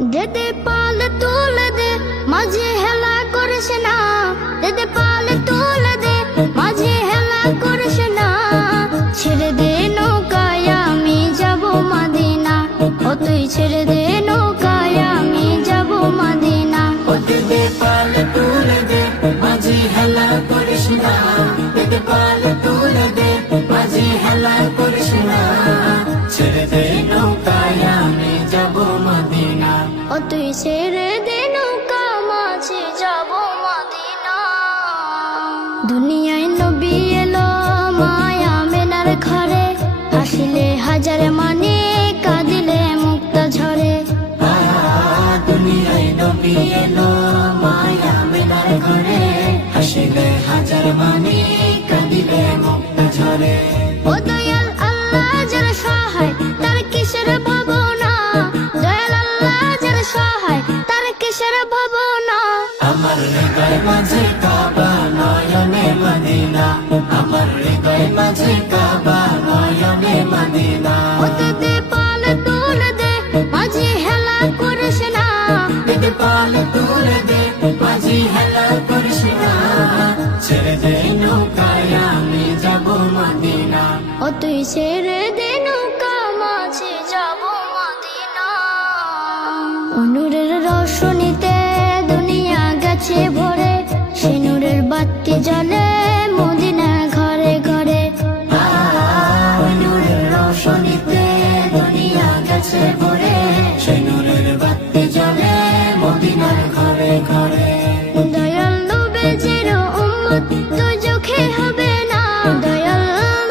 দেদে পালে তুলে দে মাঝে হেলা করিস না, দেদে পালে তুলে দে মাঝে হেলা করিস না। ছেড়ে দে নৌকায় আমি যাব মদিনা, ও তুই ছেড়ে দে নৌকায় আমি যাব মদিনা। ও দেদে পালে তুলে দে মাঝে হেলা করিস না, দেদে পালে তুলে দে মাঝে হেলা করিস না। ছেড়ে দে নৌকায় আমি যাব মদিনা, ও তুই ছেড়ে দে নৌকা মাঝে যাব মদিনা। দুনিয়ায় নবী এলো মায়া মেনার ঘরে, হাসিলে হাজার মানে কাঁদিলে মুক্ত ঝরে। দুনিয়ায় নবী এলো মায়া মেনার ঘরে, হাসিলে হাজার মানে কাঁদিলে মুক্ত ঝরে। ও দয়াল আল্লাহ যার সহায় তার কিসের ভাবনা, দয়াল আল্লাহ যার সহায় তার কিসের ভাবনা। আমার হৃদয় মাঝে কাবা নয়নে মদিনা, আমার হৃদয় মাঝে কাবা নয়নে মদিনা। ও দেদে পালে তুলে দে মাঝে হেলা করিস না, দেদে পালে তুলে দে মাঝি হেলা করিস না। ছেড়ে দে নৌকায় আমি যাব মদিনা, ও তুই ছেড়ে দে নৌকা মাঝে যাব মদিনা। নূরের রোশনীতে দুনিয়া গেছে ভরে, সে নূরের বাতি জ্বলে মদিনা ঘরে ঘরে। ওই নূরের রোশনীতে দুনিয়া গেছে ভরে, সেই নূরের বাতি জ্বলে মদিনার ঘরে ঘরে। দয়াল নবীজির উম্মত দুজখে হবে না, দয়াল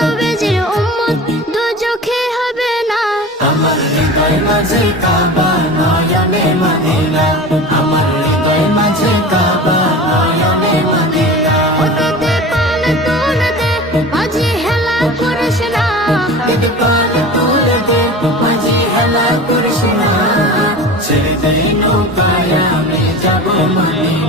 নবীজির উম্মত দুজখে হবে না। আমার হৃদয় মাঝে কাবা নয়নে মদিনা, আমার হৃদয় মাঝে কাবা নয়নে মদিনা। ও দেদে পালে তুলে দে মাঝে হেলা করিস না, দেদে পালে তুলে দে মাঝি হেলা করিস না। ছেড়ে দে নৌকায় আমি যাব মদিনা,